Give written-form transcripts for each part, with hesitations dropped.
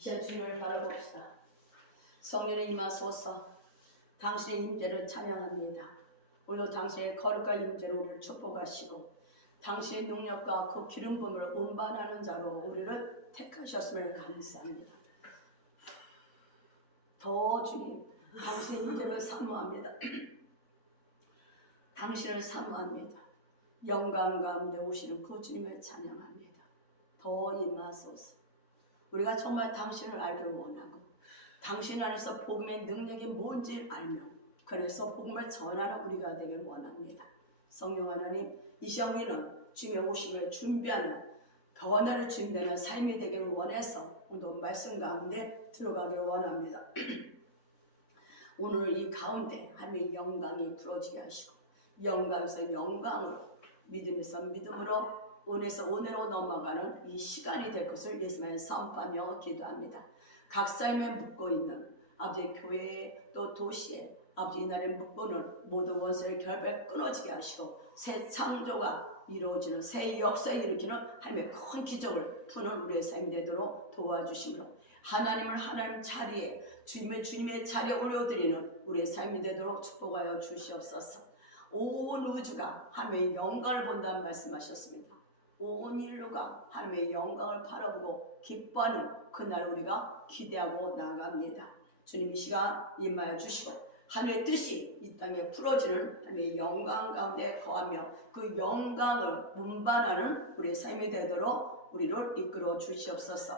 이제 주님을 바라봅시다. 성령의 임하소서. 당신의 임재를 찬양합니다. 오늘도 당신의 거룩한 임재로 우리를 축복하시고 당신의 능력과 그 기름 부음을 운반하는 자로 우리를 택하셨음을 감사합니다. 더 주님, 당신의 임재를 사모합니다. 당신을 사모합니다. 영광 가운데 오시는 그 주님을 찬양합니다. 더 임하소서. 우리가 정말 당신을 알기를 원하고 당신 안에서 복음의 능력이 뭔지 알며 그래서 복음을 전하는 우리가 되길 원합니다. 성령 하나님, 이 시간 우리는 주님의 오심을 준비하는 변화를 준비하는 삶이 되기를 원해서 오늘 말씀 가운데 들어가기를 원합니다. 오늘 이 가운데 하나님의 영광이 부러지게 하시고 영광에서 영광으로 믿음에서 믿음으로 은에서 은혜로 넘어가는 이 시간이 될 것을 예수님의 선포하며 기도합니다. 각 삶에 묻고 있는 아버지의 교회에 또 도시에 아버지 이 날에 묻고는 모든 원수의 결별 끊어지게 하시고 새 창조가 이루어지는 새 역사를 일으키는 하나님의 큰 기적을 푸는 우리의 삶이 되도록 도와주심으로 하나님을 하나님 자리에 주님의 자리에 올려드리는 우리의 삶이 되도록 축복하여 주시옵소서. 온 우주가 하나님의 영광을 본다는 말씀하셨습니다. 온 인류가 하나님의 영광을 바라보고 기뻐하는 그날 우리가 기대하고 나아갑니다. 주님 이 시간 임하여 주시고 하늘의 뜻이 이 땅에 풀어지는 하나님의 영광 가운데 거하며 그 영광을 운반하는 우리의 삶이 되도록 우리를 이끌어 주시옵소서.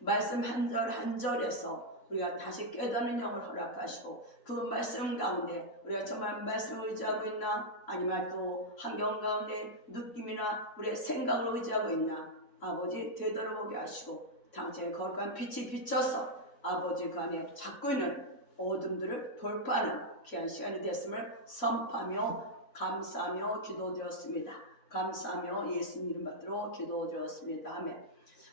말씀 한 절 한 절에서 우리가 다시 깨닫는 영을 허락하시고 그 말씀 가운데 우리가 정말 말씀을 의지하고 있나 아니면 또 환경 가운데 느낌이나 우리의 생각을 의지하고 있나 아버지 되돌아보게 하시고 당신의 거룩한 빛이 비쳐서 아버지 그 안에 잡고 있는 어둠들을 돌파하는 귀한 시간이 됐음을 선포하며 감사하며 기도드렸습니다. 감사하며 예수님 이름 받들어 기도드렸습니다. 아멘.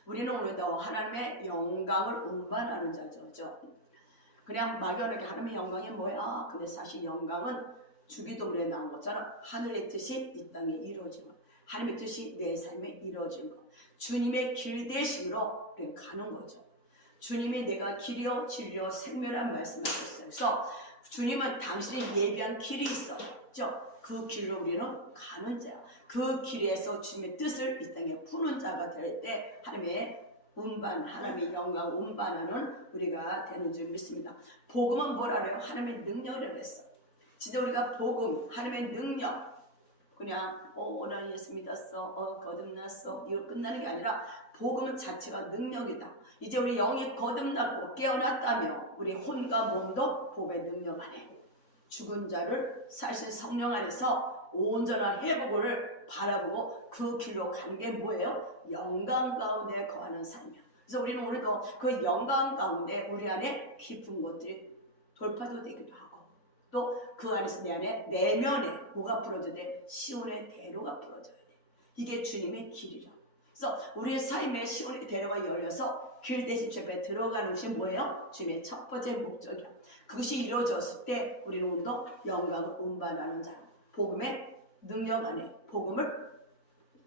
우리는 오늘도 하나님의 영광을 운반하는 자죠. 그냥 막연하게 하나님의 영광이 뭐야? 근데 사실 영광은 주기도문에 나온 것처럼 하늘의 뜻이 이 땅에 이루어진 것, 하나님의 뜻이 내 삶에 이루어진 것, 주님의 길 되심으로 우리는 가는 거죠. 주님이 내가 길이요 진리요 생명이란 말씀하셨어요. 그래서 주님은 당신이 예비한 길이 있었죠. 그 길로 우리는 가는 자야. 그 길에서 주님의 뜻을 이 땅에 푸는 자가 될 때 하나님의 운반, 하나님의 영광 운반하는 우리가 되는 줄 믿습니다. 복음은 뭐라래요? 하나님의 능력이라고 했어. 진짜 우리가 복음, 하나님의 능력 그냥 난 예수 믿었어, 거듭났어 이거 끝나는 게 아니라 복음 자체가 능력이다. 이제 우리 영이 거듭났고 깨어났다며 우리 혼과 몸도 복음의 능력 안에 죽은 자를 사실 성령 안에서 온전한 회복을 바라보고 그 길로 가는 게 뭐예요? 영광 가운데 거하는 삶이야. 그래서 우리는 오늘도 그 영광 가운데 우리 안에 깊은 것들이 돌파도 되기도 하고 또 그 안에서 내 안에 내면에 뭐가 풀어져야 돼? 시온의 대로가 풀어져야 돼. 이게 주님의 길이라. 그래서 우리의 삶에 시온의 대로가 열려서 길 대신 집에 들어가는 것이 뭐예요? 주님의 첫 번째 목적이야. 그것이 이루어졌을 때 우리는 오늘도 영광을 운반하는 자, 복음의 능력 안에 복음을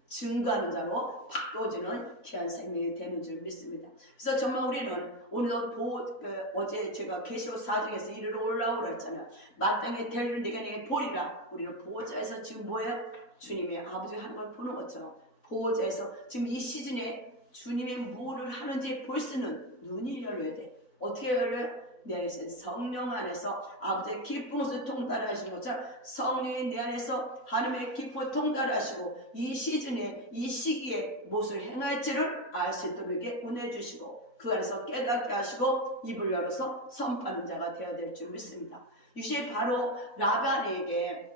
증거하는 자로 바꿔주는 귀한 생명이 되는 줄 믿습니다. 그래서 정말 우리는 오늘도 어제 제가 계시록 4장에서 이리로 올라오라고 그랬잖아요. 마땅히 될 내가 내게 보리라. 우리는 보호자에서 지금 뭐예요? 주님의 아버지가 하는 걸 보는 것처럼 보호자에서 지금 이 시즌에 주님이 뭐를 하는지 볼 수 있는 눈이 열려야 돼. 어떻게 열려요? 내 안에서 성령 안에서 아버지의 기쁜 것을 통달하시는 것처럼 성령이 내 안에서 하나님의 기쁨을 통달하시고 이 시즌에 이 시기에 무엇을 행할지를 알 수 있도록 이렇게 은혜 주시고 그 안에서 깨닫게 하시고 입을 열어서 선포하는 자가 되어야 될 줄 믿습니다. 이것이 바로 라반에게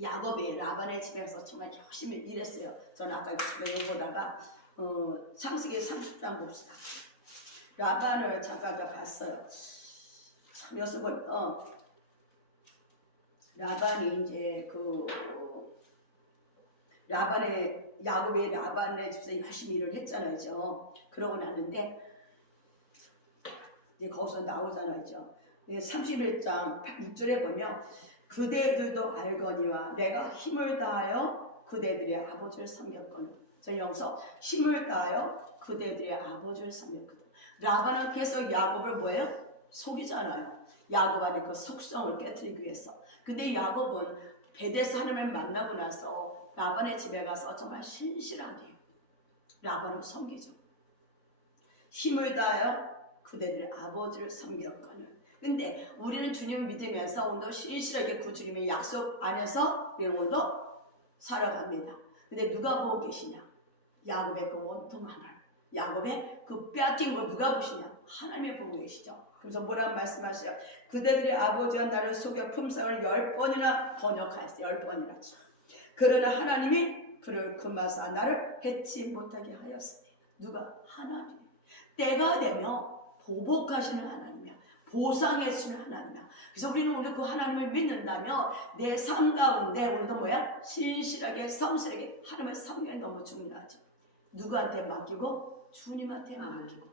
야곱이 라반의 집에서 정말 열심히 일했어요. 저는 아까 집에 보다가 창세기 30장 봅시다. 라반을 잠깐 봤어요. 참 여러분, 라반이 이제 야곱이 라반의 집에서 열심히 일을 했잖아요. 그러고 났는데 이제 거기서 나오잖아요. 31장 6절에 보면 그대들도 알거니와 내가 힘을 다하여 그대들의 아버지를 섬겼거늘. 저 여기서 힘을 다하여 그대들의 아버지를 섬겼거든. 라반은 계속 야곱을 뭐예요? 속이잖아요. 야곱 안에 그 속성을 깨뜨리기 위해서. 근데 야곱은 베데스 하나님을 만나고 나서 라반의 집에 가서 정말 신실하게 라반을 섬기죠. 힘을 다하여 그대들의 아버지를 섬겼거늘. 근데 우리는 주님을 믿으면서 오늘도 신실하게 그 주님의 약속 안에서 우리는 오늘도 살아갑니다. 근데 누가 보고 계시냐? 야곱의 그 원통함을, 야곱의 그 빼앗긴 걸 누가 보시냐? 하나님이 보고 계시죠. 그래서 뭐라고 말씀하시죠? 그대들의 아버지가 나를 속여 품삯을 10번이나 번역하였어요. 10번이나. 그러나 하나님이 그를 금하사 나를 해치 못하게 하였으니. 누가? 하나님. 때가 되면 보복하시는 하나님이야. 보상해주시는 하나님이야. 그래서 우리는 오늘 그 하나님을 믿는다면 내 삶 가운데 오늘도 뭐야? 신실하게 성실하게 하나님을 섬기는 게 너무 중요하죠. 누구한테 맡기고? 주님한테 맡기고.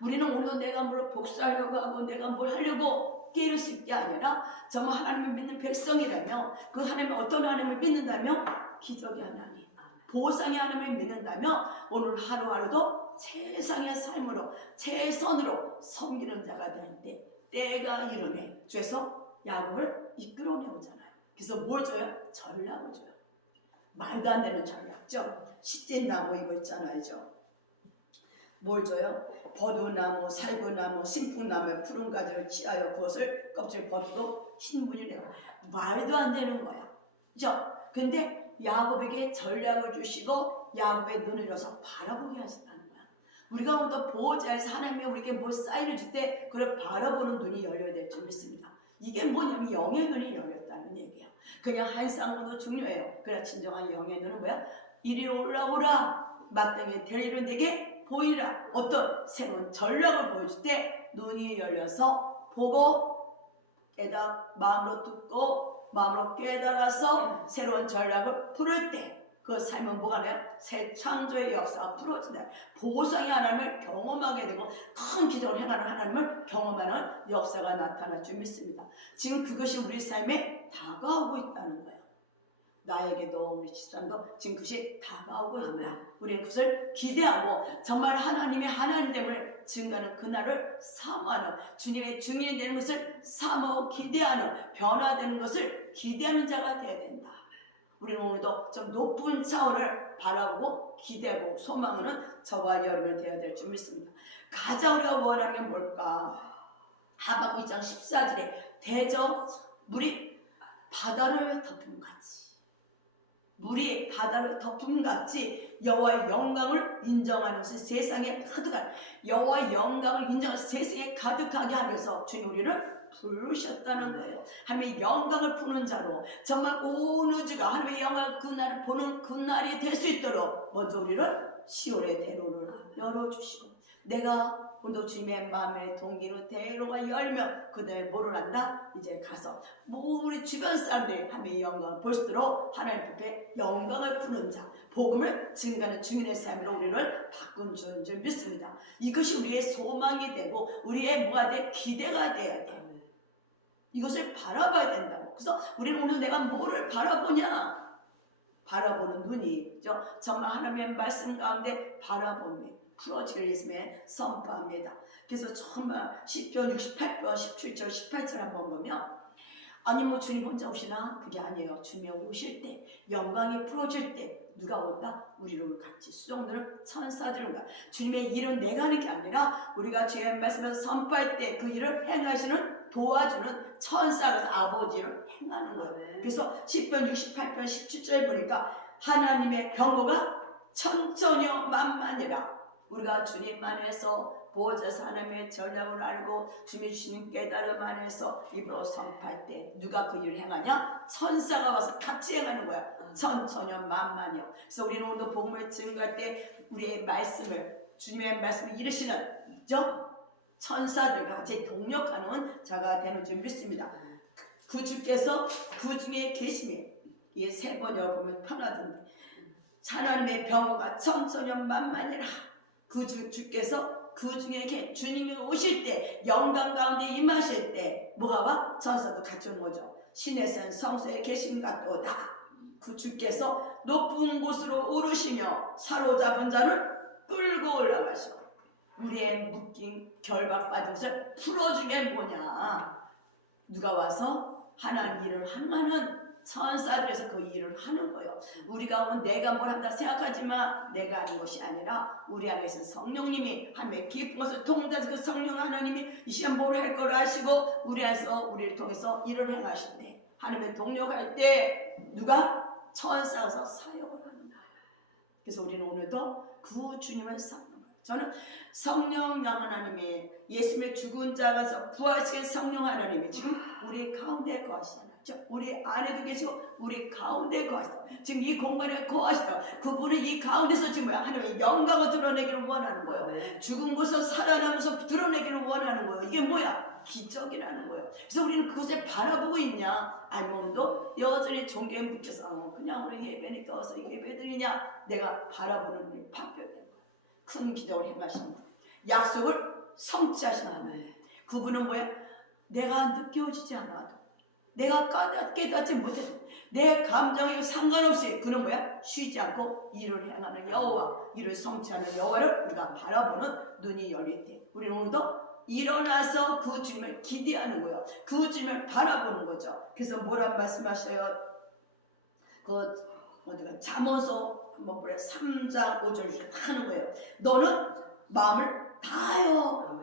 우리는 오늘도 내가 뭘 복수하려고 하고 내가 뭘 하려고 깨를 수 있게 아니라 정말 하나님을 믿는 백성이라면 그 하나님을 어떤 하나님을 믿는다면 기적의 하나님, 보상의 하나님을 믿는다면 오늘 하루하루도 최상의 삶으로 최선으로 섬기는 자가 되는데 때가 이르네. 주에서 야곱을 이끌어내오잖아요. 그래서 뭘 줘요? 전략을 줘요. 말도 안 되는 전략죠. 시찐나무 이거 있잖아요. 뭘 줘요? 버두나무, 살구나무, 신풍나무의 푸른 가지를 취하여 그것을 껍질 벗기고 흰분이 내고. 말도 안 되는 거야. 그죠? 근데 야곱에게 전략을 주시고 야곱의 눈을 열어서 바라보게 하신다는 거야. 우리가 오늘 보호자에서 하나님이 우리에게 뭘 사인을 줄 때 그걸 바라보는 눈이 열려야 될 줄 믿습니다. 이게 뭐냐면 영의 눈이 열렸다는 얘기야. 그냥 한 쌍으로도 중요해요. 그러나 진정한 영의 눈은 뭐야? 이리로 올라오라. 마땅히 대리를 내게 보이라. 어떤 새로운 전략을 보여줄 때 눈이 열려서 보고 마음으로 듣고 마음으로 깨달아서 새로운 전략을 풀을 때 그 삶은 뭐가 돼요? 새 창조의 역사가 풀어진다. 보상의 하나님을 경험하게 되고 큰 기적을 행하는 하나님을 경험하는 역사가 나타날 줄 믿습니다. 지금 그것이 우리 삶에 다가오고 있다는 거예요. 나에게도 우리 집사람도 지금 그것이 다가오고 있다. 우리는 그것을 기대하고 정말 하나님의 하나님됨을 증거하는 그날을 사모하는 주님의 증인이 되는 것을 사모하고 기대하는 변화되는 것을 기대하는 자가 되어야 된다. 우리는 오늘도 좀 높은 차원을 바라보고 기대하고 소망하는 저와 여러분이 되어야 될 줄 믿습니다. 가장 우리가 원하는 게 뭘까? 하박국 2장 14절에 대저 물이 바다를 덮음같이 물이 바다를 덮음같이 여호와의 영광을 인정하는 것이 세상에 가득한 여호와의 영광을 인정하는 세상에 가득하게 하면서 주님 우리를 부르셨다는 거예요. 하나님의 영광을 푸는 자로 정말 온 우주가 하나님의 영광을 그날을 보는 그날이 될 수 있도록 먼저 우리를 시온의 대로를 열어주시고 내가 오늘도 주님의 마음의 동기로 대로가 열면 그들 뭐를 한다? 이제 가서 우리 주변 사람들이 하나님의 영광을 볼 수 있도록 하나님 앞에 영광을 푸는 자 복음을 증거하는 주인의 삶으로 우리를 바꾼 줄 믿습니다. 이것이 우리의 소망이 되고 우리의 뭐가 돼? 기대가 돼야 돼. 이것을 바라봐야 된다고. 그래서 우리는 오늘 내가 뭐를 바라보냐? 바라보는 눈이 정말 하나님의 말씀 가운데 바라보며 풀어지기를 예수님의 선포합니다. 그래서 정말 시편 68편 17절 18절 한번 보면 아니 뭐 주님 혼자 오시나? 그게 아니에요. 주님이 오실 때 영광이 풀어질 때 누가 온다? 우리를 같이 수종들은 천사들은 가. 주님의 일은 내가 하는 게 아니라 우리가 주의 말씀을 선포할 때 그 일을 행하시는 도와주는 천사로서 아버지를 행하는 거예요. 그래서 시편 68편 17절 보니까 하나님의 경고가 천천히요 만만이라. 우리가 주님 안에서 보호자서 하나님의 전략을 알고 주님이 주시는 깨달음 안에서 입으로 선포할 때 누가 그 일을 행하냐? 천사가 와서 같이 행하는 거야. 천천히요 만만이요. 그래서 우리는 오늘도 복음을 증거할 때 우리의 말씀을 주님의 말씀을 이루시는 천사들과 같이 동력하는 자가 되는 줄 믿습니다. 그 주께서 그 중에 계시며 이 세 번역을 보면 편하던데 하나님의 병호가 천천히 만만이라. 그 주께서 그 중에 주님이 오실 때 영광 가운데 임하실 때 뭐가 와? 천사도 같이 오는 거죠. 신의 산 성소에 계신 같도다. 그 주께서 높은 곳으로 오르시며 사로잡은 자를 끌고 올라가시고 우리의 묶인 결박받은 것을 풀어준 게 뭐냐? 누가 와서 하나님 일을 하는 천사들에서 그 일을 하는 거예요. 우리가 내가 뭘 한다 생각하지만 내가 하는 것이 아니라 우리 안에서 성령님이 하나님의 깊은 것을 통달해서 그 성령 하나님이 이 시간 뭘 할 걸 아시고 우리 안에서 우리를 통해서 일을 행하신대. 하나님의 동력할 때 누가? 천사가 사역을 하는 거예요. 그래서 우리는 오늘도 그 주님을 쌓는 거예요. 저는 성령 하나님이 예수님의 죽은 자가서 부활시킨 성령 하나님이 지금 우리 가운데 거하시잖아요. 우리 안에도 계시고 우리 가운데 거하시다. 지금 이 공간에 거하시다. 그분은 이 가운데서 지금 하나님의 영광을 드러내기를 원하는 거예요. 죽은 곳에서 살아나면서 드러내기를 원하는 거예요. 이게 뭐야? 기적이라는 거예요. 그래서 우리는 그것을 바라보고 있냐? 아니면 또 여전히 종교에 묻혀서 그냥 우리 예배니까 와서 예배드리냐? 내가 바라보는 눈이 바뀌어야 되는 거예요. 큰 기적을 행하시는 분, 약속을 성취하시는 하나님. 그분은 뭐야? 내가 느껴지지 않아도, 내가 깨닫지 못해도, 내 감정에 상관없이 그는 뭐야? 쉬지 않고 일을 행하는 여호와, 일을 성취하는 여호와를 우리가 바라보는 눈이 열릴 때 우리는 오늘도 일어나서 그 주님을 기대하는 거예요. 그 주님을 바라보는 거죠. 그래서 뭐란 말씀하셔요? 어디가 잠언서 3장 5절 하는 거예요. 너는 마음을 다하여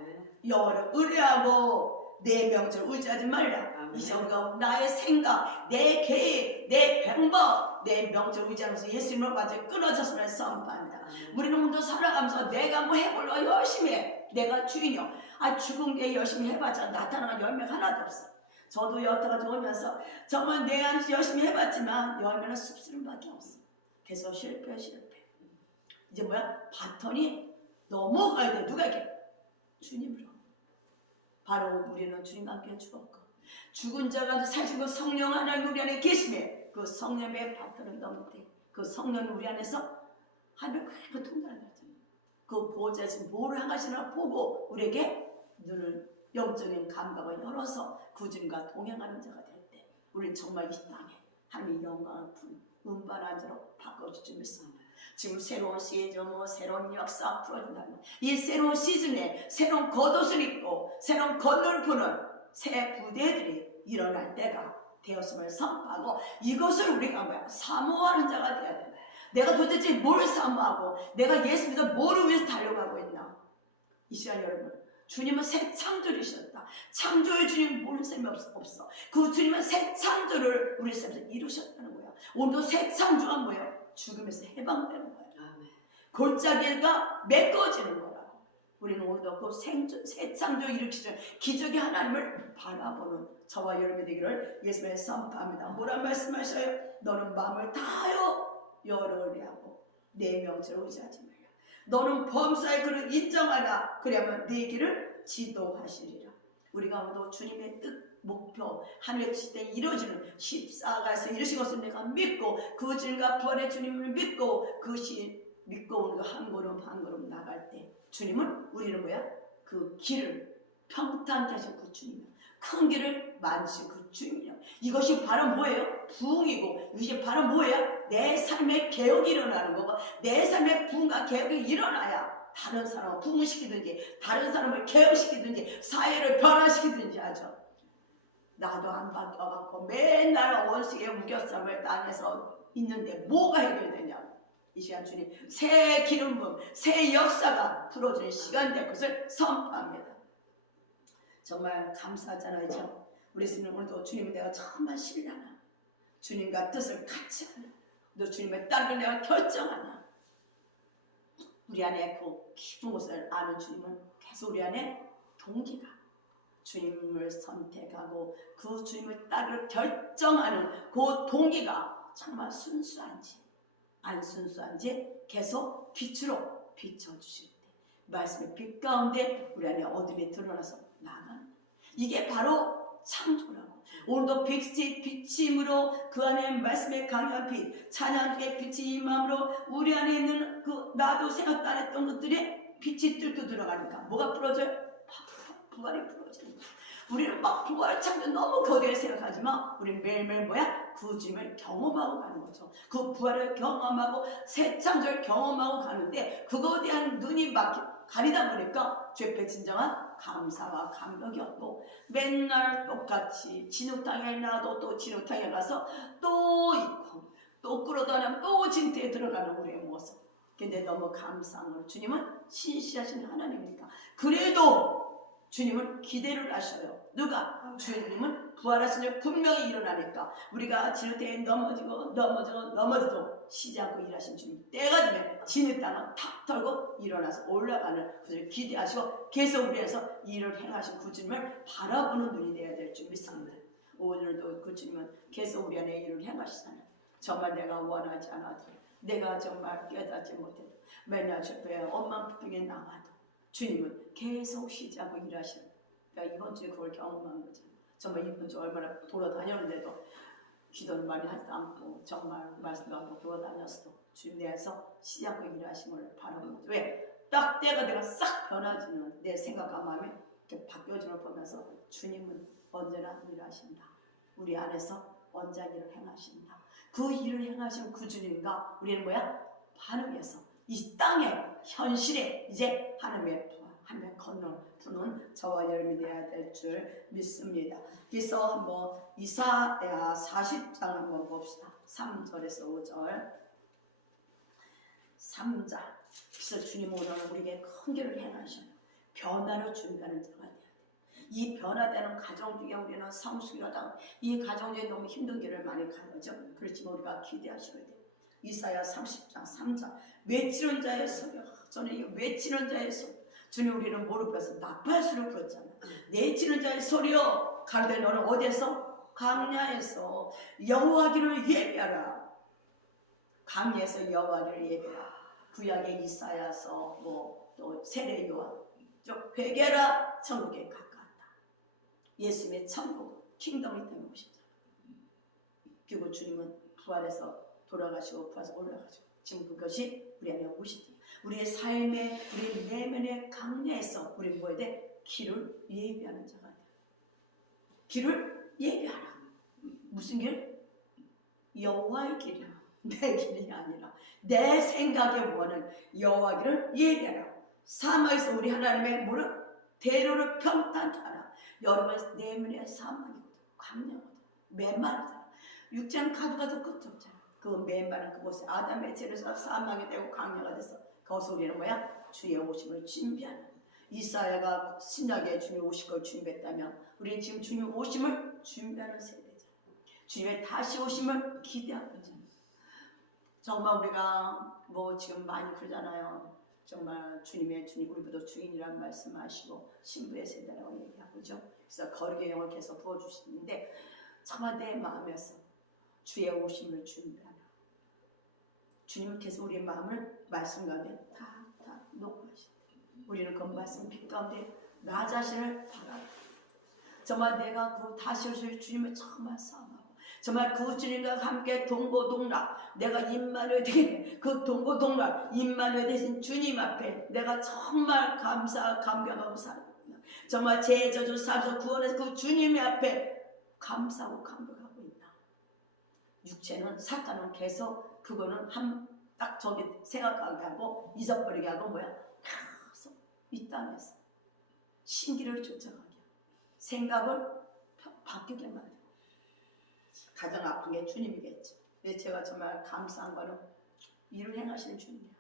여호와를 의뢰하고 내 명철을 의지하지 말라. 이 시간과 나의 생각, 내 계획, 내 방법, 내 명철을 의지하면서 예수님을 완전히 끊어졌으면 선포합니다. 우리는 오늘도 살아가면서 내가 뭐 해보려고 열심히 해. 내가 주인이요. 죽은 게 열심히 해봤자 나타나는 열매가 하나도 없어. 저도 여태까지 오면서 정말 내가 열심히 해봤지만 열매는 씁쓸함밖에 없어. 그래서 실패. 이제 뭐야? 바톤이 넘어가야 돼. 누가에게? 주님으로. 바로 우리는 주님과 함께 죽었고 죽은 자가 사시고 성령 하나님 우리 안에 계시매 그 성령의 바톤을 넘을 때 그 성령이 우리 안에서 하나님을 그대로 통달하는 거죠. 그 보호자에서 뭘 하시나 보고 우리에게 눈을 영적인 감각을 열어서 그 주님과 동행하는 자가 될 때 우리는 정말 이 땅에 하나님의 영광을 운반한 자로 바꿔주시면서 지금 새로운 시즌, 새로운 역사 풀어준다는 이 새로운 시즌에 새로운 겉옷을 입고 새로운 겉놀 푸는 새 부대들이 일어날 때가 되었음을 선포하고 이것을 우리가 뭐야? 사모하는 자가 되어야 된다. 내가 도대체 뭘 사모하고 내가 예수 믿어 뭐를 위해서 달려가고 있나? 이 시간 여러분, 주님은 새 창조주셨다. 창조의 주님 모르는 셈이 없어. 그 주님은 새 창조를 우리 삶에서 이루셨다는 거야. 오늘도 새 창조가 뭐예요? 죽음에서 해방되는 거야. 골짜기가 메꿔지는 거라고. 우리는 오늘도 그 새 창조 일으키시는 기적의 하나님을 바라보는 저와 여러분이 되기를 예수님의 선포합니다. 뭐란 말씀하셔요? 너는 마음을 다하여 열어리하고 내 명철을 의지하지 말라. 너는 범사의 그를 인정하라. 그래야만 네 길을 지도하시리라. 우리가 오늘도 주님의 뜻, 목표, 하늘의 지대 이루어지는 14가에서 이루신 것을 내가 믿고 그 주님과 부활의 주님을 믿고 그것이 믿고 오는 한 걸음 한 걸음 나갈 때 주님은 우리는 뭐야? 그 길을 평탄케 하신 그 주님이야. 큰 길을 만드신 그 주님이야. 이것이 바로 뭐예요? 부흥이고 이것이 바로 뭐예요? 내 삶의 개혁이 일어나는 거고 내 삶의 부흥과 개혁이 일어나야 다른 사람을 부흥시키든지 다른 사람을 개혁시키든지 사회를 변화시키든지 하죠. 나도 안 바뀌어갖고 맨날 원수의 우겨쌈을 땅에서 있는데 뭐가 해결되냐? 이 시간 주님 새 기름 부음, 새 역사가 풀어지는 시간 될 것을 선포합니다. 정말 감사하잖아요. 우리 주님 오늘도 주님을 내가 정말 신뢰하나? 주님과 뜻을 같이 하나? 너 주님의 딸을 내가 결정하나? 우리 안에 그 깊은 곳을 아는 주님은 계속 우리 안에 동기가 주님을 선택하고 그 주님을 따르기를 결정하는 그 동기가 정말 순수한지 안 순수한지 계속 빛으로 비춰주실 때 말씀의 빛 가운데 우리 안에 어둠이 드러나서 나가는 이게 바로 창조라고. 오늘도 빛이 비침으로 그 안에 말씀의 강한 빛 찬양의 빛이 임함으로 우리 안에 있는 그 나도 생각도 안 했던 것들이 빛이 뚫고 들어가니까 뭐가 풀어져요? 부활이 풀어지는 거야. 우리는 막 부활 창조 너무 거대하게 생각하지만 우리는 매일매일 뭐야? 그 주님을 경험하고 가는 거죠. 그 부활을 경험하고 새 창조를 경험하고 가는데 그거에 대한 눈이 막혀 가리다 보니까 죄의 진정한 감사와 감격이 없고 맨날 똑같이 진흙탕에 나도 또 진흙탕에 가서 또 있고 또 끌어다니면 또 진태에 들어가는 우리의 모습. 근데 너무 감사한 걸 주님은 신실하신 하나님이니까 그래도 주님은 기대를 하셔요. 누가? 주님은 부활하신 일 분명히 일어나니까 우리가 진흙탕에 넘어져도 쉬지 않고 일하신 주님 때가 되면 진흙탕을 탁 털고 일어나서 올라가는 그들을 기대하시고 계속 우리에서 일을 행하신 그 주님을 바라보는 눈이 되어야 될 줄 믿습니다. 오늘도 그 주님은 계속 우리 안에 일을 행하시잖아요. 정말 내가 원하지 않아도 내가 정말 깨닫지 못해도 맨날 주변에 엉망부통에 나와도 주님은 계속 쉬지 않고 일하시는. 그러니까 이번 주에 그걸 경험한 거죠. 정말 이번 주 얼마나 돌아다녔는데도 기도는 많이 하지 않고 정말 말씀도 않고 돌아다녔어도 주님 내에서 쉬지 않고 일하신 걸 바라보는 거죠. 왜? 딱 때가 내가 싹 변화지는 내 생각과 마음이 이렇게 바뀌어지는 걸 보면서 주님은 언제나 일하신다. 우리 안에서 언제나 일을 행하신다. 그 일을 행하신 그 주님과 우리는 뭐야? 반응해서 이 땅의 현실에 이제 하나님의 건너푸는 저와 여러분이 되어야 될 줄 믿습니다. 그래서 한번 이사야 40장 한번 봅시다. 3절에서 5절 3장. 그래서 주님은 오늘 우리에게 큰 길을 행하셔요. 변화를 준비하는 자가 돼야 돼. 이 변화되는 가정 중에 우리는 성숙이라다 이 가정 중에 너무 힘든 길을 많이 가죠. 그렇지만 우리가 기대하셔야 돼요. 이사야 30장 3장 외치는 자의 소리. 저는 이 외치는 자의 소리. 주님 우리는 뭐로 불렀어? 나팔수로 불렀잖아. 내치는 자의 소리여 가로되 너는 어디에서? 광야에서 여호와기를 예배하라. 광야에서 여호와기를 예배하라. 구약의 이사야서 또 세례 요한 회개하라. 천국에 가까웠다. 예수님의 천국 킹덤이 되는 곳이잖아. 그리고 주님은 부활해서 돌아가시고 부활해서 올라가시고 지금 그것이 우리 안에 오시죠. 우리의 삶의 우리 내면의 강야에서 우리는 뭐해야 돼? 길을 예비하는 자가 돼. 길을 예비하라. 무슨 길? 여호와의 길이야. 내 길이 아니라 내 생각에 원하는 여호와 길을 예비하라. 사막에서 우리 하나님의 무릎 대로를 평탄케 하라. 여러분 내면의 사막이거든. 광야거든. 메마르잖아. 육장 가도 끝이 없잖아. 그 메마른 그곳에 아담의 죄에서 사막이 되고 광야가 돼서 거기서 우리는 뭐야? 주의 오심을 준비하는. 이사야가 신약에 주님 오실 걸 준비했다면 우리는 지금 주님 오심을 준비하는 세대죠. 주님의 다시 오심을 기대하고 있잖아요. 정말 우리가 지금 많이 그러잖아요. 정말 주님 우리보다 주인이라는 말씀하시고 신부의 세대라고 얘기하고 있죠. 그래서 거룩의 영을 계속 부어주시는데 정말 내 마음에서 주의 오심을 준비하라. 주님은 계속 우리의 마음을 말씀 가운데 다 놓고 하신다. 우리는 그 말씀 빛 가운데 나 자신을 바라라. 정말 내가 그 다시 오실 주님을 정말 사랑하고 정말 그 주님과 함께 동고동락 내가 임마누엘 되게 그 동고동락 임마누엘 되신 주님 앞에 내가 정말 감격하고 살아갑니다. 정말 제 저주 사서 구원해서 그 주님 앞에 감사하고 감격하고 있다. 육체는 사탄은 계속 그거는 딱 저기 생각하게 하고 잊어버리게 하고 계속 이 땅에서 신기를 쫓아가게 생각을 바뀌게 만들고 가장 아픈 게 주님이겠죠. 근데 제가 정말 감사한 거는 일을 행하시는 주님이에요.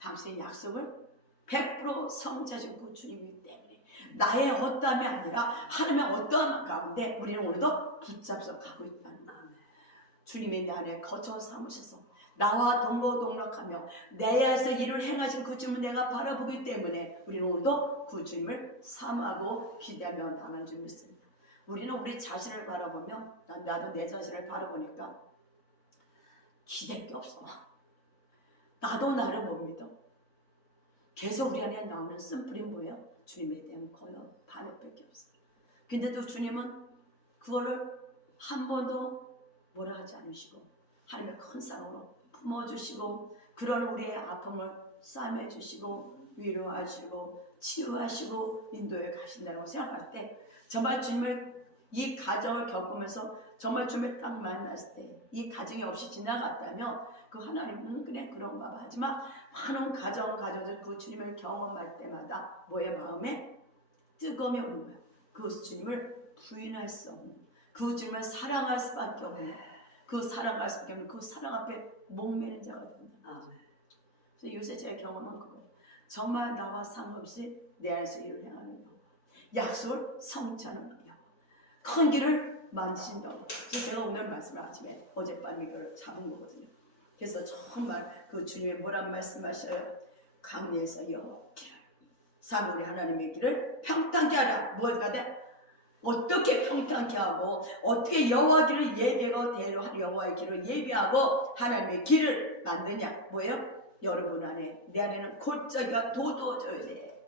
당신의 약속을 100% 성취하신 그 주님이기 때문에 나의 어떠함이 아니라 하나님의 어떠함 가운데 우리는 오늘도 붙잡서 가고 있다는 거예요. 주님의 내 안에 거처 삼으셔서 나와 동고동락하며 내 안에서 일을 행하신 그 주님을 내가 바라보기 때문에 우리는 오늘도 그 주님을 사모하고 기대하며 나가는 줄 믿습니다. 우리는 우리 자신을 바라보며 나도 내 자신을 바라보니까 기댈 게 없어. 나도 나를 못 믿어. 계속 우리 안에 나오는 쓴뿌리는 뭐예요? 주님에 대한 거요 반역밖에 없어요. 근데도 주님은 그거를 한 번도 뭐라 하지 않으시고 하나님의 큰 사랑으로 품어주시고 그런 우리의 아픔을 싸매주시고 위로하시고 치유하시고 인도에 가신다고 생각할 때 정말 주님을 이 가정을 겪으면서 정말 주님을 딱 만났을 때 이 가정이 없이 지나갔다면 그 하나님은 그냥 그런가 봐. 하지만 많은 가정들 그 주님을 경험할 때마다 뭐의 마음에 뜨거움이 오는 거야. 그 주님을 부인할 수 없는, 그 주님을 사랑할 수밖에 없는, 그 사랑할 수밖에 없는 그 사랑 앞에 목매는 자가 된다. 그래서 요새 제가 경험한 그거, 정말 나와 상관없이 내 안에서 일을 행하는 거, 약속을 성취하는 거, 큰 길을 만드신 영. 그래서 제가 오늘 말씀을 아침에 어젯밤 이걸 잡은 거거든요. 그래서 정말 그 주님의 뭐란 말씀하셔요? 강리에서 여호와 길을, 사물이 하나님의 길을 평탄케 하라. 뭐가 돼? 어떻게 평탄케 하고 어떻게 여호와 길을 예배하고 대로 여호와의 길을 예배하고 하나님의 길을 만드냐? 뭐예요? 여러분 안에, 내 안에는 골짜기가 돋워져야 돼.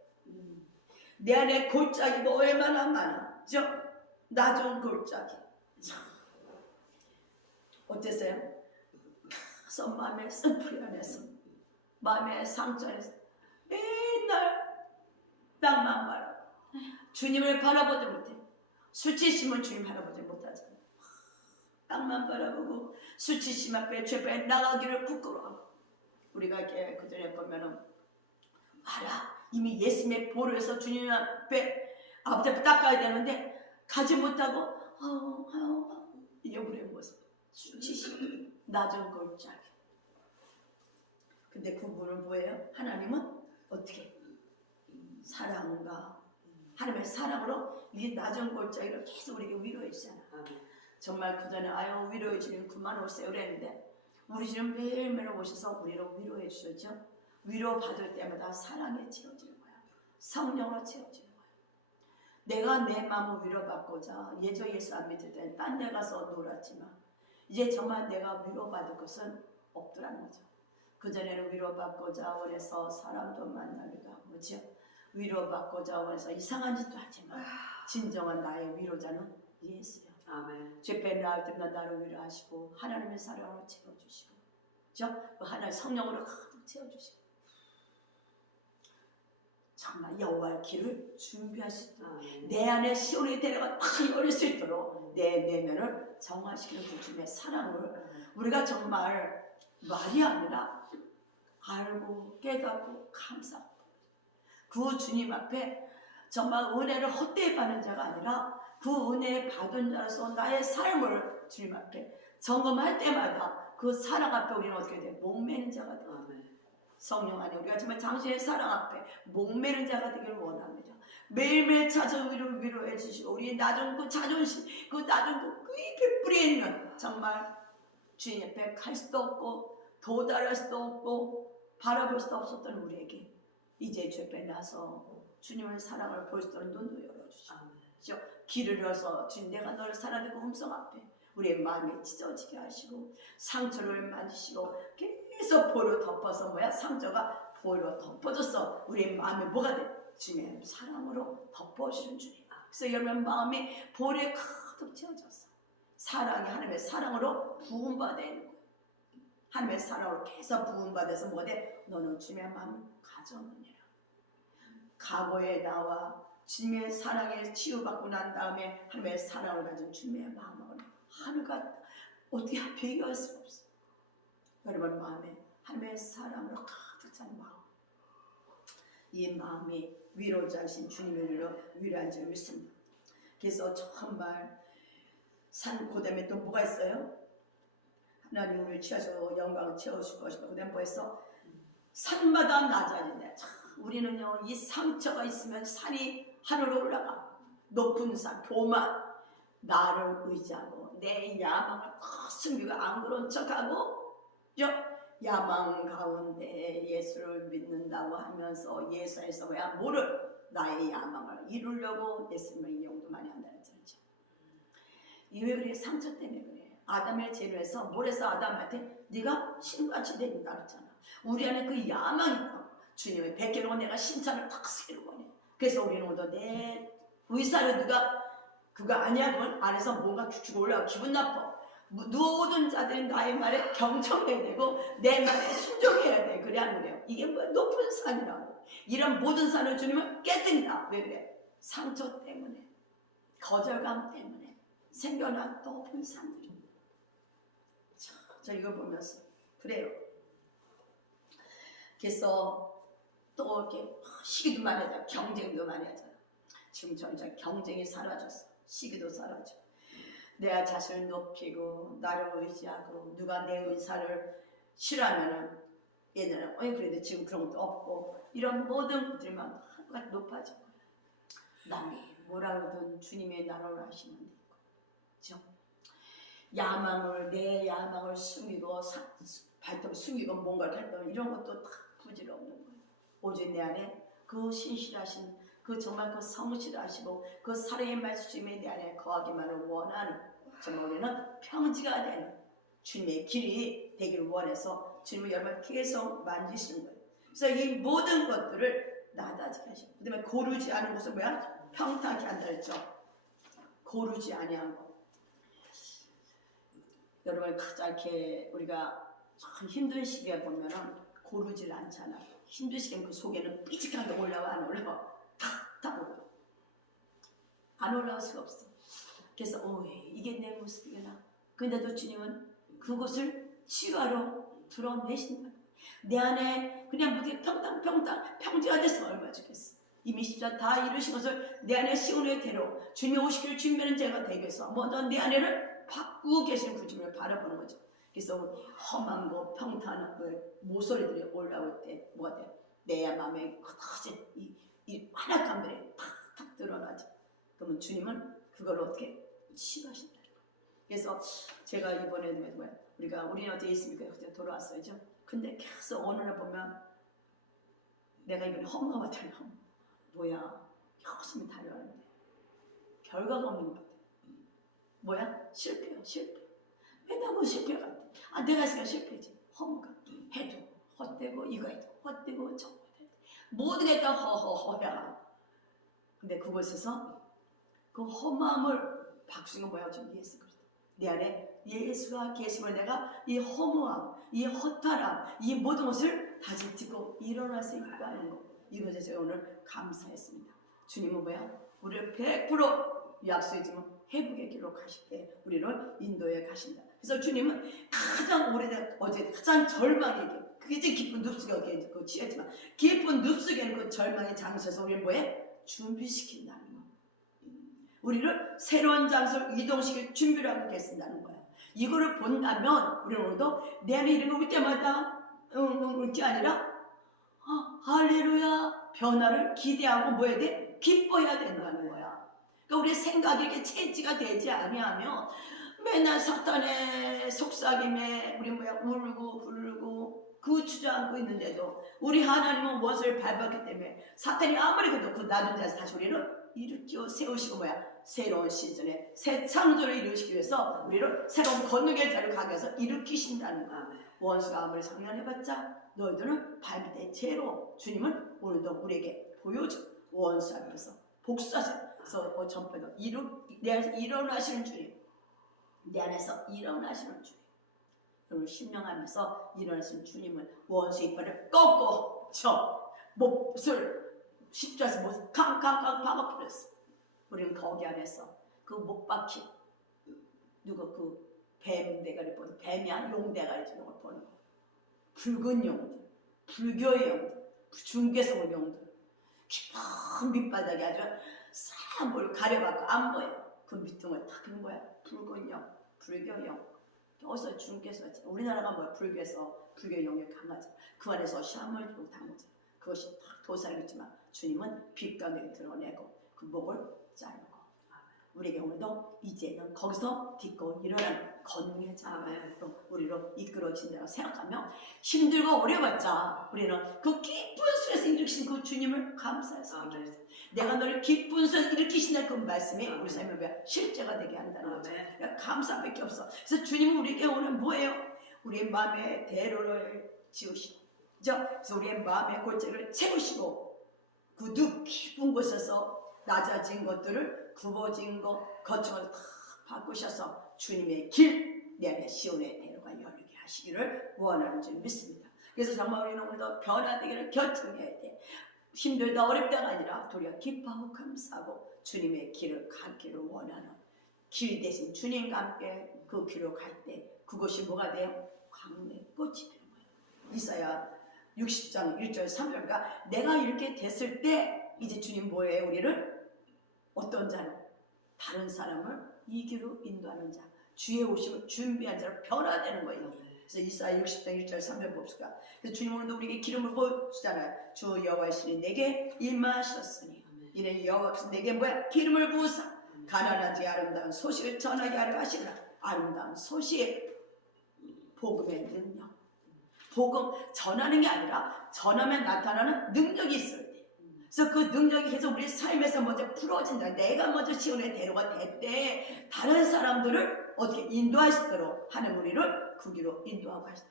내 안에 골짜기가 얼마나 많아, 그죠? 낮은 골짜기. 어땠어요? 그래서 마음의 쓴풀이 안에서, 마음의 상처에서 맨날 땅만 바라고 주님을 바라보지 못해. 수치심은 주님 바라보지 못하잖아. 땅만 바라보고 수치심 앞에 죄에 나가기를 부끄러워. 우리가 이렇게 그 전에 보면은 알아, 이미 예수님의 보혈에서 주님 앞에 아버지 앞에 닦아야 되는데 가지 못하고 이게 우리의 모습. 수치심, 낮은 골짜기. 근데 그분은 뭐예요? 하나님은 어떻게? 사랑과 하나님의 사랑으로 이 낮은 골짜기를 계속 우리에게 위로해 주잖아. 정말 그 전에 아유 위로해 주님 그만 오세요 그랬는데 우리 주님 매일매일 오셔서 우리를 위로해 주셨죠. 위로 받을 때마다 사랑에 채워지는 거야. 성령으로 채워지는 거야. 내가 내 마음을 위로받고자 예수 안 믿을 때는 딴 데 가서 놀았지만 이제 정말 내가 위로받을 것은 없더라는 거죠. 그전에는 위로받고자 원해서 사람도 만나기도 하고 그렇죠? 위로받고자 원해서 이상한 짓도 하지만 진정한 나의 위로자는 예수요. 아멘. 죄패 나을 때마다 나를 위로하시고 하나님의 사랑으로 채워주시고 그렇죠? 하나님 성령으로 가득 채워주시고 정말 여호와의 길을 준비할 수 있도록 내 안에 시온의 대로가 탁 열릴 수 있도록 내 내면을 정화시키는 그 주님의 사랑을 우리가 정말 말이 아니라 알고 깨닫고 감사하고 그 주님 앞에 정말 은혜를 헛되이 받는 자가 아니라 그 은혜 받은 자로서 나의 삶을 주님 앞에 점검할 때마다 그 사랑 앞에 우리는 어떻게 돼? 목매는 자가 돼. 성령 안에 우리가 정말 당신의 사랑 앞에 목매는 자가 되기를 원합니다. 매일매일 찾아 위로해 주시고 우리의 낮은 그 자존심, 그 낮은 그 깊이 뿌리에 있는 정말 주님 앞에 갈 수도 없고 도달할 수도 없고 바라볼 수도 없었던 우리에게 이제 죄에 나서 주님의 사랑을 볼 수 있도록 눈도 열어주시고 길을 열어서 주님 내가 너를 사랑하는 그 음성 앞에 우리의 마음이 찢어지게 하시고 상처를 만지시고 계속 보혈로 덮어서 뭐야? 상처가 보혈로 덮어져서 우리의 마음에 뭐가 돼? 주님의 사랑으로 덮어주는 주님. 그래서 여러분 마음이 보혈에 가득 채워졌어. 사랑이 하나님의 사랑으로 부음받아야 되는 거야. 하나님의 사랑으로 계속 부음받아서 뭐가 돼? 너는 주님의 마음을 가졌느니라. 과거에 나와 주님의 사랑에 치유받고 난 다음에 하나님의 사랑을 가진 주님의 마음은 하늘과 어떻게 비교할 수가 없어. 여러분 마음에 하나님의 사랑으로 가득 찬 마음, 이 마음이 위로자신 주님을 위로한 줄 믿습니다. 그래서 정말 산 고담에 또 뭐가 있어요? 하나님 우리를 취하셔서 영광을 채워줄 것이다. 그 다음에 뭐 했어? 산마다 낮아진다. 우리는요 이 상처가 있으면 산이 하늘로 올라가. 높은 산, 교만, 나를 의지하고 내 야망을 숨기고 안 그런 척하고 야망 가운데 예수를 믿는다고 하면서 예수에서 뭐를 나의 야망을 이루려고 예수님을 이용도 많이 한다는 거죠. 왜 그래? 상처 때문에 그래. 아담의 죄로해서 뭘 해서 아담한테 네가 신같이 된다 그랬잖아. 우리 안에 그 야망이 있다고. 주님의 베껴놓고 내가 신천을 탁 세우고 원해. 그래서 우리는 오늘 내 의사를 누가 그거 아니야? 그건 안에서 뭔가 축축 올라가 기분 나빠. 누워오던 자들은 나의 말에 경청해야 되고 내 말에 순종해야 돼. 그래 안 그래요? 이게 뭐야? 높은 산이라고. 이런 모든 산을 주님은 깨뜨린다. 왜 그래? 상처 때문에, 거절감 때문에 생겨난 높은 산들입니다. 저 이걸 보면서 그래요. 그래서 또 이렇게 시기도 많이 하잖아. 경쟁도 많이 하잖아. 지금 점점 경쟁이 사라졌어. 시기도 사라져. 내가 자신을 높이고 나를 의지하고 누가 내 의사를 싫어하면은 예전에 그래도 지금 그런 것도 없고 이런 모든 것들만 한가지 높아져. 남이 뭐라고든 주님의 나라를 하시면 되고, 그렇죠? 내 야망을 숨기고 발톱을 숨기고 뭔가를 했던 이런 것도 다 부질없는 거예요. 오직 내 안에 그 신실하신 그 정말 그 성실하시고 그 사랑의 말씀이 내 안에 거하기만을 원하는 정말 우리는 평지가 되는 주님의 길이 되기를 원해서 주님은 여러분 계속 만지시는 거예요. 그래서 이 모든 것들을 나다지게 하시고 그 다음에 고르지 않은 것은 뭐야? 평탄하게 한다 했죠. 고르지 아니한 것. 여러분 가장 이렇게 우리가 참 힘든 시기에 보면은 고르질 않잖아. 힘든 시기에 그 속에는 삐직한 게 올라와 안 올라와? 탁탁 올라와. 안 올라올 수가 없어. 그래서 이게 내 모습이구나. 근데도 주님은 그것을 치유하러 드러내신다. 내 안에 그냥 무대 평지가 됐으면 얼마나 좋겠어. 이미 십자 다 이루신 것을 내 안에 시온의 대로 주님이 오시길 준비하는 제가 되겠어. 먼저 내 안에를 바꾸고 계시는 그 주님을 바라보는 거죠. 그래서 험한 거 평탄한 모서리들이 올라올 때 뭐가 돼? 내 마음에 커진 이 완악함들이 탁탁 드러나죠. 그러면 주님은 그걸 어떻게 치유하신다. 그래서 제가 이번에 우리는 어제 예수님께 그때 돌아왔어요. 근데 계속 어느 날 보면 내가 이번에 허무가 달려. 뭐야? 열심히 달려왔는데 결과가 없는 것 같아. 뭐야? 실패. 맨날 그 실패 같아. 내가 했으니까 실패지. 허무가. 해도 헛되고 이거 해도 헛되고 저거 해도 모든 게 다 허야. 근데 그곳에서 그 허무함을 바꾸는 건 뭐야? 좀 예수 그리스도. 내 안에 예수가 계심을 내가 이 허무함, 이 허탈함, 이 모든 것을 다시 듣고 일어날 수 있고 하는 거. 이것에 제가 오늘 감사했습니다. 주님은 뭐야? 우리를 100% 약속이지만 회복의 길로 가실 때 우리를 인도해 가신다. 그래서 주님은 가장 오래된 어제 가장 절망에게 그게 이제 깊은 늪속에 그 취했지만 깊은 늪속에는 그 절망의 장소에서 우리를 뭐해? 준비시킨다는 거. 우리를 새로운 장소로 이동시킬 준비를 하고 계신다는 거야. 이거를 본다면 우리는 오늘도 내 안에 이런 거 올 때마다 울 게 아니라 할렐루야 변화를 기대하고 뭐 해야 돼? 기뻐해야 된다는 거야. 그러니까 우리의 생각이 이렇게 채지가 되지 아니하면 맨날 사탄의 속삭임에 우리 울고 불고 그 주저앉고 있는데도 우리 하나님은 무엇을 밟았기 때문에 사탄이 아무리 그래도 그 낮은 자에서 다시 우리를 일으켜 세우시고 새로운 시즌에 새 창조를 이루시기 위해서 우리를 새로운 건너의 자리를 가게 해서 일으키신다는 거야. 원수가 아무리 상냥해봤자 너희들은 발밑에 죄로 주님은 오늘도 우리에게 보여줘. 원수 앞에서 복수하세요. 그래서 전편도 내 안에서 일어나시는 주님, 내 안에서 일어나시는 주님. 여러분 신명하면서 일어나시는 주님은 원수 이빨을 꺾고 몹을 십자에서 못 캉캉캉 박아버렸어. 우리는 거기 안에서 그 못 박힌 누가 그 뱀 대가리 보는 뱀이야 용대가리 주는 걸 보는 거. 붉은 용들, 불교의 용들, 중개성의 용들, 깊은 밑바닥에 아주 싹뭘 가려갖고 안 보여. 그 밑둥을 탁 한 거야. 붉은 용, 불교 용. 어디서 중개서 우리나라가 뭐야? 불교에서 불교 용이 강하죠. 그 안에서 샤머를 또 담으죠. 그것이 탁 도살이겠지만 주님은 빛과 내게 드러내고 그 목을 자르고 우리에게 오늘도 이제는 거기서 딛고 일어나는 건능의 자로 우리로 이끌어진다고 생각하며 힘들고 어려웠자 우리는 그 깊은 수에서 일으키신 그 주님을 감사해서 내가 너를 깊은 수에서 일으키신다는 그 말씀이 우리 삶에 왜 실제가 되게 한다는 거죠. 그러니까 감사밖에 없어. 그래서 주님은 우리에게 오늘 뭐예요? 우리의 마음의 대로를 지우시고 그래서 우리의 마음의 골짜기를 채우시고 그 깊은 곳에서 낮아진 것들을 굽어진 것, 거친 것을 다 바꾸셔서 주님의 길, 내 안에 시온의 대로가 열리게 하시기를 원하는 줄 믿습니다. 그래서 정말 우리는 오늘도 변화되기를 결정해야 돼. 힘들다 어렵다가 아니라 도리어 기뻐하고 감사하고 주님의 길을 가기를 원하는 길 대신 주님과 함께 그 길로 갈 때 그것이 뭐가 돼요? 강내 꽃이 되는 거예요. 이사야 60장 1절 3절. 그러니까 내가 이렇게 됐을 때 이제 주님 뭐예요? 우리를 어떤 자로? 다른 사람을 이 길로 인도하는 자, 주의 오심을 준비한 자로 변화되는 거예요. 그래서 이사야 60장 1절 3절 봅시다. 그래서 주님 오늘도 우리에게 기름을 부으시잖아요. 주 여호와의 신이 내게 임하셨으니 이는 여호와께서 내게 뭐야? 기름을 부으사 가난한 자의 아름다운 소식을 전하게 하려 하시라. 아름다운 소식, 복음의 능력. 복음 전하는 게 아니라 전하면 나타나는 능력이 있어야 돼. 그래서 그 능력이 계속 우리 삶에서 먼저 풀어진다. 내가 먼저 시온의 대로가 됐대. 다른 사람들을 어떻게 인도할 수 있도록 하는 우리를 그 길로 인도하고 하시다.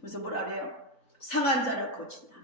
그래서 뭐라 그래요? 상한 자를 고친다.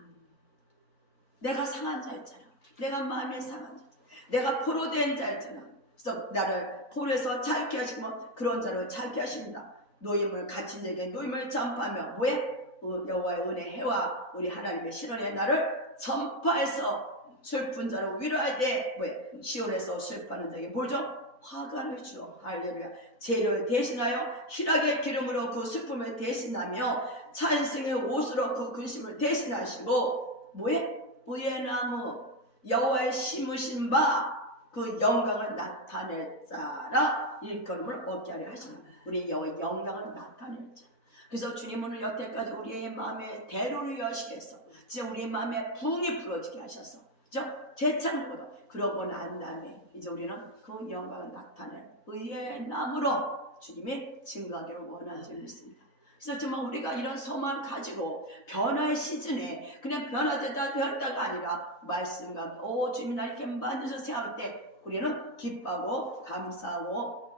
내가 상한 자였잖아. 내가 마음이 상한 자. 내가 포로된 자였잖아. 그래서 나를 포로에서 자유케 하시고 그런 자를 자유케 하십니다. 노임을 갇힌 자에게 노임을 전파하며 뭐해? 여호와의 은혜 해와 우리 하나님의 실현의 나를 전파해서 슬픈 자를 위로할 때 뭐해? 시온에서 슬퍼하는 자에게 뭐죠? 화관을 주어 할렐루야. 죄를 대신하여 희락의 기름으로 그 슬픔을 대신하며 찬송의 옷으로 그 근심을 대신하시고 뭐해? 의의 나무 여호와의 심으신 바 그 영광을 나타낼 자라 일컬음을 얻게 하려 하십니다. 우리 여호와의 영광을 나타낼 자. 그래서 주님 오늘 여태까지 우리의 마음에 대로를 여시겠어. 진짜 우리의 마음에 부흥이 불어지게 하셔서 그죠? 재창거든. 그러고 난 다음에 이제 우리는 그 영광을 나타낼 의의 나무로 주님이 증거하기를 원하는 줄 믿습니다. 그래서 정말 우리가 이런 소망을 가지고 변화의 시즌에 그냥 변화되다가 아니라 말씀과 주님 나 이렇게 만드셔서 생각할 때 우리는 기뻐하고 감사하고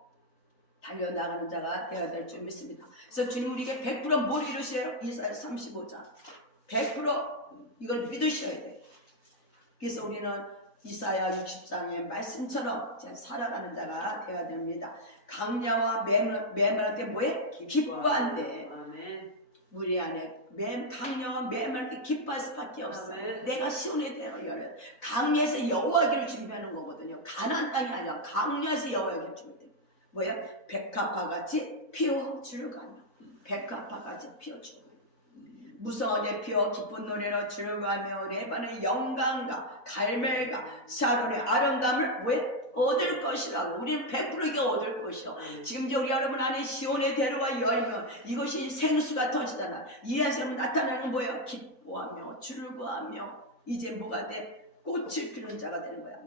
달려나가는 자가 되어야 될 줄 믿습니다. 그래서 주님 우리에게 100% 뭘 이루셔요? 이사야 35장 100% 이걸 믿으셔야 돼요. 그래서 우리는 이사야 60장의 말씀처럼 살아가는 자가 되어야 됩니다. 강야와 메말할 때 뭐해? 기뻐한대. 우리 안에 강야와 메말할 때 기뻐할 수밖에 없어. 내가 시온의 대로 열어요. 강야에서 여호와기를 준비하는 거거든요. 가나안 땅이 아니라 강야에서 여호와기를 준비해요. 뭐야? 백합화같이 피어 줄가며 백합화같이 피어 줄가며 무성하게 피어 기쁜 노래로 즐거워하며 레바논의 영광과 갈멜과 샤론의 아름다움을 왜 얻을 것이라고. 우리는 100% 이게 얻을 것이요. 지금 우리 여러분 안에 시온의 대로가 열면 이것이 생수가 터지잖아. 이 안에서 나타나는 뭐예요? 기뻐하며 즐거워하며 이제 뭐가 돼? 꽃을 피우는 자가 되는 거야.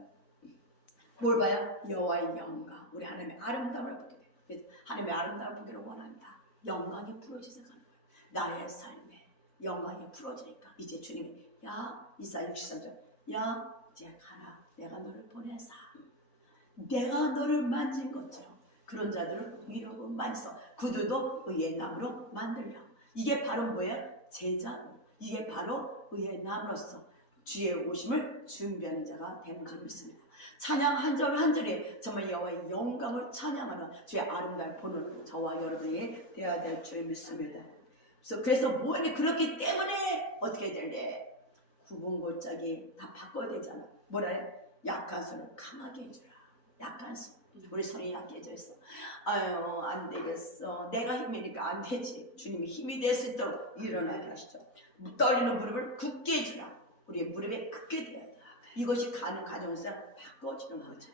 뭘 봐요? 여호와의 영광, 우리 하나님의 아름다움을 보게 돼. 그래서 하나님의 아름다움을 보기를 원한다. 영광이 풀어지서 가는 거예요. 나의 삶에 영광이 풀어지니까 이제 주님이 야 이사야 63절 야 이제 가라. 내가 너를 보내사 내가 너를 만진 것처럼 그런 자들을 위로로 만서 그들도 의의 나무로 만들려. 이게 바로 뭐예요? 제자로. 이게 바로 의의 나무로서 주의 오심을 준비하는 자가 되는 줄 믿습니다. 찬양 한 절 한 절에 정말 여호와의 영광을 찬양하는 주의 아름다운 보는 저와 여러분이 되어야 될 줄 믿습니다. 그래서 뭐니 그렇기 때문에 어떻게 될래? 구분골짜기 다 바꿔야 되잖아. 뭐라 해? 약한 손을 강하게 해주라. 약한 손. 우리 손이 약해져 있어. 아유 안 되겠어. 내가 힘이니까 안 되지. 주님이 힘이 될 수 있도록 일어나게 하시죠. 떨리는 무릎을 굳게 해주라. 우리의 무릎에 굳게 돼야 돼. 이것이 가는 과정에서 바꿔주는 거죠.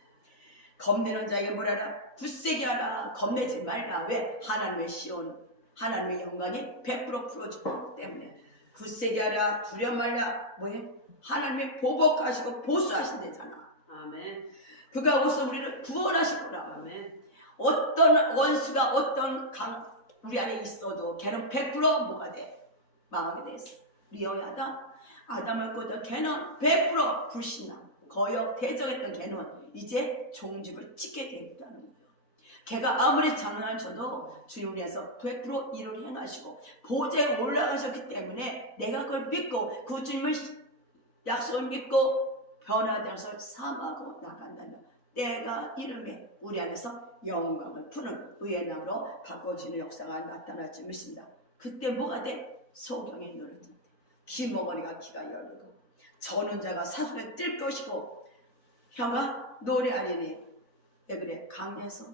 겁내는 자에게 뭐라라? 굳세게 하라. 겁내지 말라. 왜? 하나님의 시온 하나님의 영광이 100% 풀어주기 때문에 굳세게 하라. 두려워 말라. 뭐해? 하나님이 보복하시고 보수하신대잖아. 아멘. 그가 오서 우리를 구원하실 거라. 아멘. 어떤 원수가 어떤 우리 안에 있어도 걔는 100% 뭐가 돼? 망하게 돼 있어. 우리 여기 아담을 꽂아 걔는 100% 불신앙 거역 대적했던 걔는 이제 종집을 찍게 돼 있다는 거예요. 걔가 아무리 장난을 쳐도 주님 위해서 100% 일을 행하시고 보좌에 올라가셨기 때문에 내가 그걸 믿고 그 주님을 약속을 믿고 변화되어서 삼하고 나간다면 때가 이름에 우리 안에서 영광을 푸는 의의 나무로 바꿔지는 역사가 나타날 줄 믿습니다. 그때 뭐가 돼? 소경의 눈을 뜬대. 귀머거리가 귀가 열리고 저는 자가 사슴에 뜰 것이고 혀가 노래하리니 왜 그래? 강에서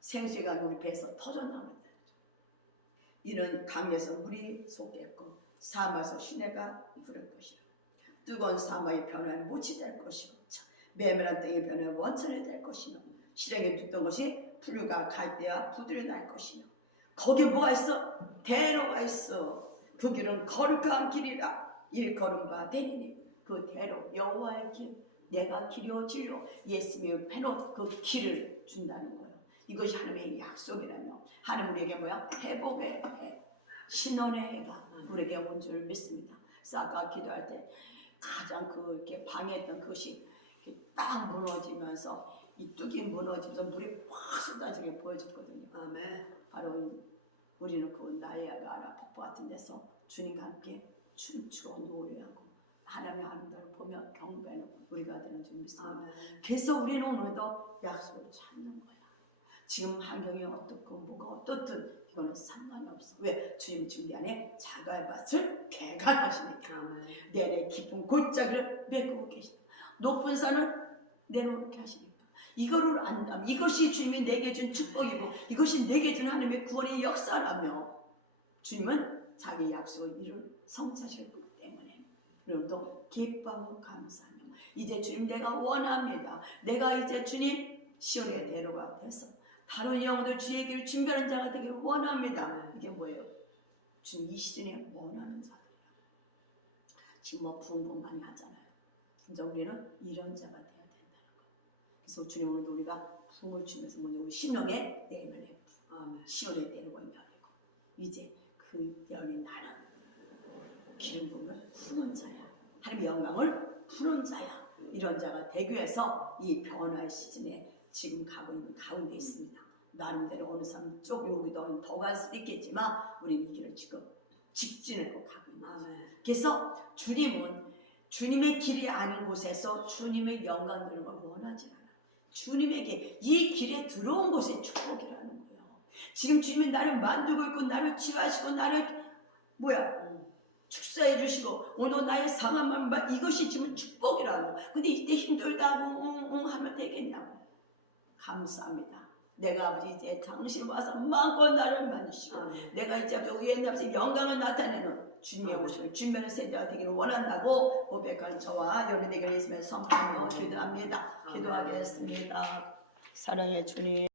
생수가 우리 배에서 터져나온다. 이는 강에서 물이 솟겠고 사마에서 시내가 부를 것이라. 뜨거운 사마의 변화에 못이 될 것이고 메마른 땅의 변화에 원천이 될 것이며 실행에 뒀던 것이 풀과 갈대와 부들이 날 것이며 거기에 뭐가 있어? 대로가 있어. 그 길은 거룩한 길이라 일걸음과 되리니 그 대로 여호와의 길 내가 길이요 진리요 예수님이 펴놓은 그 길을 준다는 거예요. 이것이 하나님의 약속이라며 하나님 우리에게 뭐야? 회복의 해, 신원의 해가 우리에게 온 줄 믿습니다. 그래서 아까 기도할 때 가장 이렇게 방해했던 그것이 딱 무너지면서 이 뚝이 무너지면서 물이 확 쏟아지게 보여졌거든요. 아멘. 바로 우리는 그 나이아가라 폭포 같은 데서 주님과 함께 춤추고 노래하고 하나님의 아름다움을 보며 경배하는 우리가 되는 줄 믿습니다. 아멘. 그래서 우리는 오늘도 약속을 찾는 거야. 지금 환경이 어떻고 뭐가 어떻든 이거는 상관이 없어. 왜? 주님 지금 내 안에 자가의 밭을 개간하시니까. 아멘. 내 안에 깊은 골짜기를 메꾸고 계시다. 높은 산을 내놓게 하시니까. 이거를 안다면 이것이 주님이 내게 준 축복이고 이것이 내게 준 하나님의 구원의 역사라며 주님은 자기 약속을 이룬 성사실 거기 때문에 오늘도 기뻐하고 감사하며 이제 주님 내가 원합니다. 내가 이제 주님 시온의 대로가 돼서 다른 영혼들 주의 길을 준비하는 자가 되길 원합니다. 이게 뭐예요? 주님 이 시즌에 원하는 자들이라. 지금 뭐 부흥 많이 하잖아요. 근데 우리는 이런 자가 돼야 된다는 거예요. 그래서 주님 오늘도 우리가 부흥을 주면서 먼저 우리 심령에 내면에 시온의 대로가 열리고 이제 그 열린 나는 기름 부음을 푸는 자야. 하나님의 영광을 푸는 자야. 이런 자가 되기 위해서 이 변화의 시즌에 지금 가고 있는 가운데 있습니다. 나름대로 어느 사람 쪽 여기도 더 갈 수도 있겠지만 우리는 이 길을 지금 직진하고 가고 있는 거예요. 그래서 주님은 주님의 길이 아닌 곳에서 주님의 영광 되는 걸 원하지 않아. 주님에게 이 길에 들어온 것이 축복이라는 거예요. 지금 주님이 나를 만들고 있고 나를 치유하시고 나를 축사해 주시고 오늘 나의 상한 말 이것이 지금 축복이라고. 근데 이때 힘들다고 하면 되겠냐고. 감사합니다. 내가 아버지 이제 당신 와서 마음껏 나를 만지시고 내가 이제 위에 앞에서 영광을 나타내는 주님의 오심을 준비하는 세대가 되기를 원한다고 고백하는 저와 여러분에게 예수님의 선포하며 기도합니다. 기도하겠습니다. 사랑의 주님.